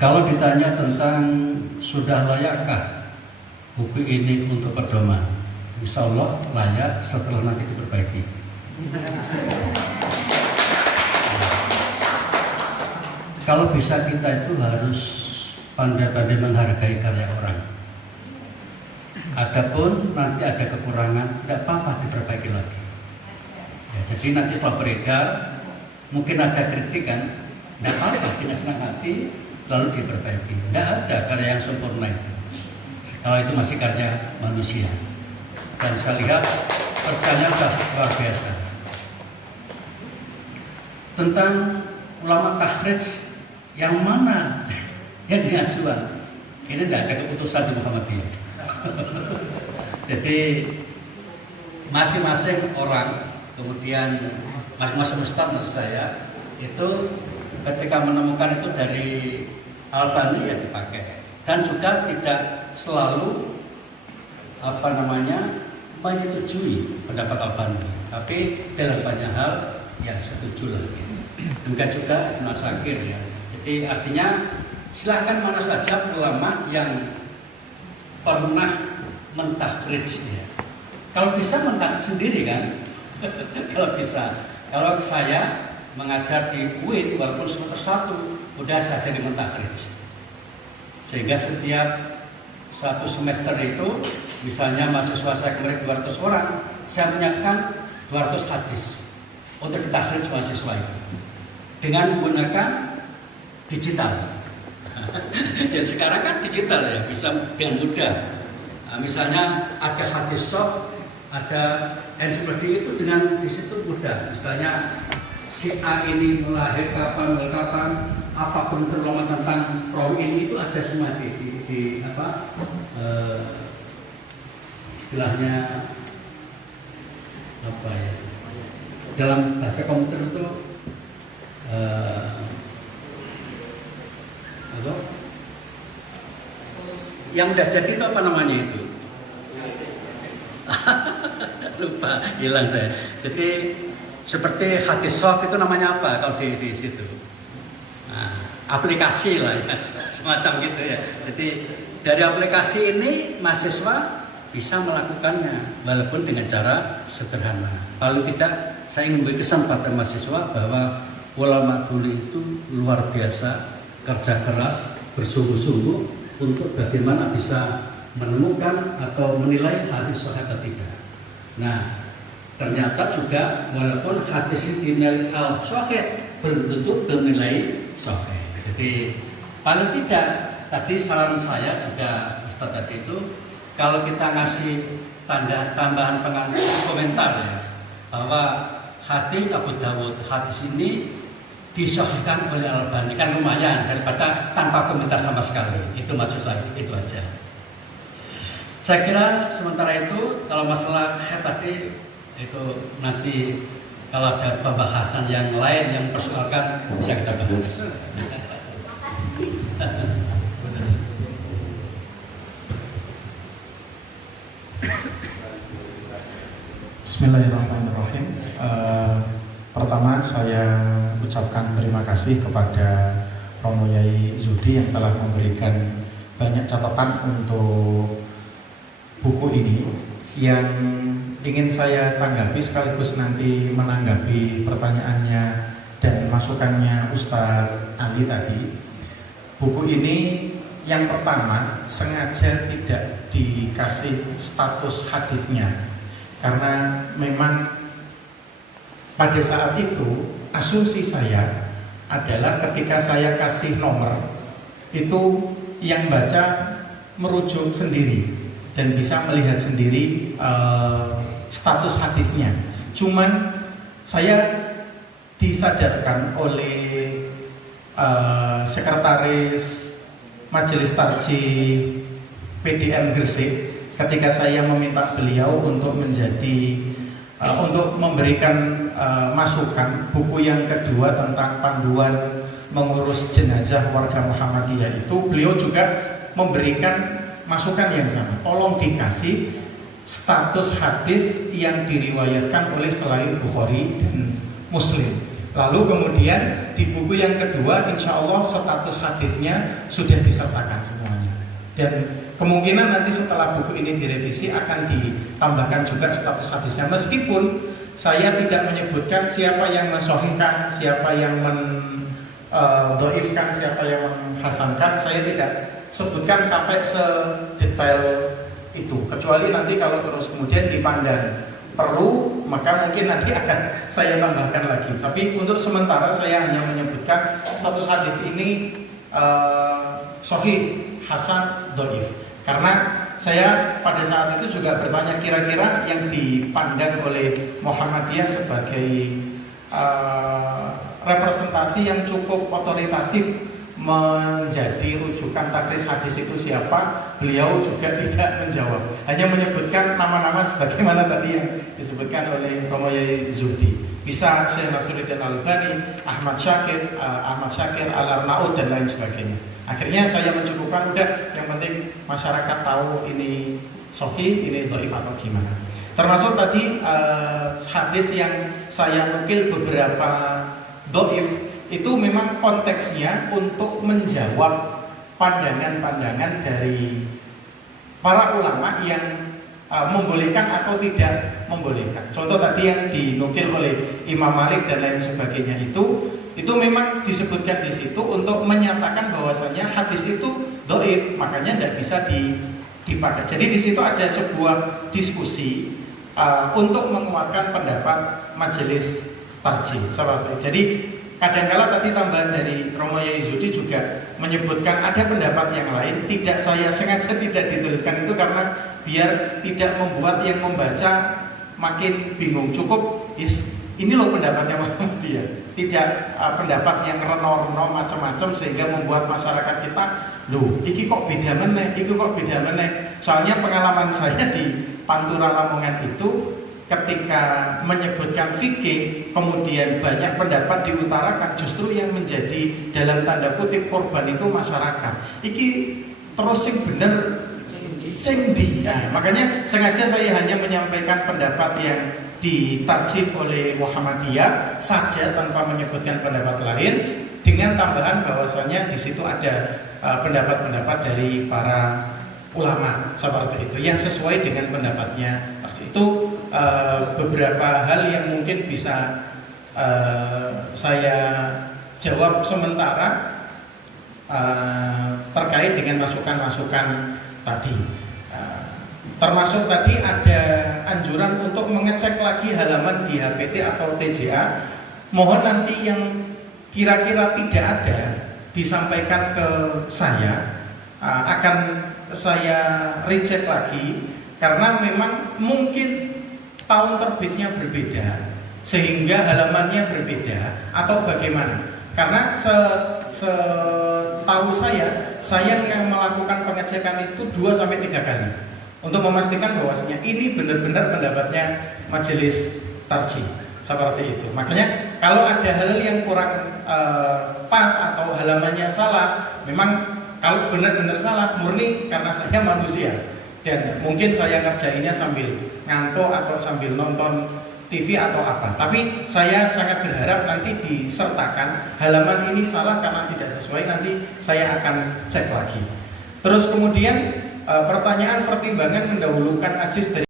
Kalau ditanya tentang sudah layakkah buku ini untuk pedoman, insya Allah layak setelah nanti diperbaiki. Kalau bisa kita itu harus pandai-pandai menghargai karya orang. Adapun nanti ada kekurangan, tidak apa-apa diperbaiki lagi. Ya, jadi nanti setelah beredar, mungkin ada kritik kan, tidak apa-apa, kita senang hati, lalu diperbaiki. Tidak ada karya yang sempurna itu. Kalau itu masih karya manusia. Dan saya lihat kerjanya sudah luar biasa. Tentang ulama takhrij yang mana yang diajukan, ini tidak ada keputusan di Muhammadiyah. Jadi masing-masing orang, kemudian masing-masing ustadz menurut saya itu ketika menemukan itu dari Albani ya dipakai, dan juga tidak selalu menyetujui pendapat Albani, tapi dalam banyak hal ya setuju lah. Demikian juga Ibnu Asakir ya. Jadi artinya silakan mana saja ulama yang pernah mentakhrij ya. Kalau bisa mentakhrij sendiri kan. Kalau bisa. Kalau saya mengajar di UIN walaupun semester 1 udah saya jadi mentakhrij. Sehingga setiap satu semester itu misalnya mahasiswa saya kemarin 200 orang, saya menyiapkan 200 hadis untuk ditakhrij mahasiswa itu dengan menggunakan digital. Dan sekarang kan digital ya, bisa dengan mudah. Nah, misalnya ada hadis soft, ada ensiklopedia itu dengan di situ mudah. Misalnya si A ini melahir kapan, apapun terlalu tentang perawi ini itu ada semua di istilahnya apa ya? Dalam bahasa komputer itu yang udah jadi itu apa namanya itu? Lupa, hilang saya. Jadi seperti hadis soft itu namanya apa kalau di situ? Nah, aplikasi lah ya, semacam gitu ya. Jadi dari aplikasi ini mahasiswa bisa melakukannya walaupun dengan cara sederhana. Paling tidak saya ingin memberi kesan pada mahasiswa bahwa ulama dulu itu luar biasa, kerja keras, bersungguh-sungguh untuk bagaimana bisa menemukan atau menilai hadis sahih atau tidak. Nah, ternyata juga walaupun hadis ini dinilai al-sahih, belum tentu bernilai sahih. Jadi paling tidak tadi saran saya juga Ustaz tadi itu, kalau kita ngasih tambahan komentar ya, bahwa hadis Abu Dawud, hadis ini disahihkan oleh Albani, kan lumayan daripada tanpa komentar sama sekali. Itu maksud saya, itu aja. Saya kira sementara itu kalau masalah tadi itu nanti kalau ada pembahasan yang lain yang mempersoalkan bisa kita bahas. Bismillahirrahmanirrahim. Pertama saya ucapkan terima kasih kepada Romo Yai Zudi yang telah memberikan banyak catatan untuk buku ini yang ingin saya tanggapi sekaligus nanti menanggapi pertanyaannya dan masukannya Ustadz Ali tadi. Buku ini yang pertama sengaja tidak dikasih status hadisnya karena memang pada saat itu asumsi saya adalah ketika saya kasih nomor itu yang baca merujuk sendiri dan bisa melihat sendiri status hadisnya. Cuman saya disadarkan oleh sekretaris Majelis Tarjih PDM Gresik ketika saya meminta beliau untuk untuk memberikan masukan buku yang kedua tentang panduan mengurus jenazah warga Muhammadiyah itu, beliau juga memberikan masukan yang sama. Tolong dikasih status hadis yang diriwayatkan oleh selain Bukhari dan Muslim. Lalu kemudian di buku yang kedua, insya Allah status hadisnya sudah disertakan semuanya. Dan kemungkinan nanti setelah buku ini direvisi akan ditambahkan juga status hadisnya. Meskipun saya tidak menyebutkan siapa yang mensohihkan, siapa yang mendoifkan, siapa yang menghasankan, saya tidak sebutkan sampai sedetail itu. Kecuali nanti kalau terus kemudian dipandang perlu, maka mungkin nanti akan saya tambahkan lagi. Tapi untuk sementara saya hanya menyebutkan status hadis ini sahih, hasan, dhaif. Karena saya pada saat itu juga bertanya kira-kira yang dipandang oleh Muhammadiyah sebagai representasi yang cukup otoritatif menjadi rujukan takris hadis itu siapa, beliau juga tidak menjawab, hanya menyebutkan nama-nama sebagaimana tadi yang disebutkan oleh Romo Yai Zuhdi. Bisa Syekh Nasruddin Albani, Ahmad Syakir, Al-Arnaud dan lain sebagainya. Akhirnya saya mencukupkan, udah yang penting masyarakat tahu ini sahih, ini dhaif atau gimana. Termasuk tadi hadis yang saya nukil beberapa dhaif itu memang konteksnya untuk menjawab pandangan-pandangan dari para ulama yang membolehkan atau tidak membolehkan. Contoh tadi yang dinukil oleh Imam Malik dan lain sebagainya itu memang disebutkan di situ untuk menyatakan bahwasanya hadis itu dhaif, makanya tidak bisa dipakai. Jadi di situ ada sebuah diskusi untuk menguatkan pendapat majelis tarjih. Jadi kadang-kala tadi tambahan dari Romo Yai Zuhdi juga menyebutkan ada pendapat yang lain, tidak saya sengaja tidak dituliskan itu karena biar tidak membuat yang membaca makin bingung. Cukup ini loh pendapatnya Muhammadiyah, tidak pendapat yang reno-reno macam-macam sehingga membuat masyarakat kita loh iki kok beda meneh, iki kok beda meneh. Soalnya pengalaman saya di Pantura Lamongan itu ketika menyebutkan fikih, kemudian banyak pendapat diutarakan, justru yang menjadi dalam tanda kutip korban itu masyarakat. Iki terus sing bener, sing di. Nah, makanya sengaja saya hanya menyampaikan pendapat yang ditarjih oleh Muhammadiyah saja tanpa menyebutkan pendapat lain, dengan tambahan bahwasanya di situ ada pendapat-pendapat dari para ulama seperti itu yang sesuai dengan pendapatnya. Itu beberapa hal yang mungkin bisa saya jawab sementara terkait dengan masukan-masukan tadi. Termasuk tadi ada anjuran untuk mengecek lagi halaman di HPT atau TJA. Mohon nanti yang kira-kira tidak ada disampaikan ke saya, akan saya recheck lagi. Karena memang mungkin tahun terbitnya berbeda sehingga halamannya berbeda atau bagaimana. Karena setahu saya yang melakukan pengecekan itu 2-3 kali untuk memastikan bahwasanya ini benar-benar pendapatnya majelis tarjih seperti itu. Makanya kalau ada hal yang kurang pas atau halamannya salah, memang kalau benar-benar salah murni karena saya manusia. Dan mungkin saya ngerjainnya sambil ngantuk atau sambil nonton TV atau apa. Tapi saya sangat berharap nanti disertakan halaman ini salah karena tidak sesuai, nanti saya akan cek lagi. Terus kemudian pertanyaan pertimbangan mendahulukan ajis dari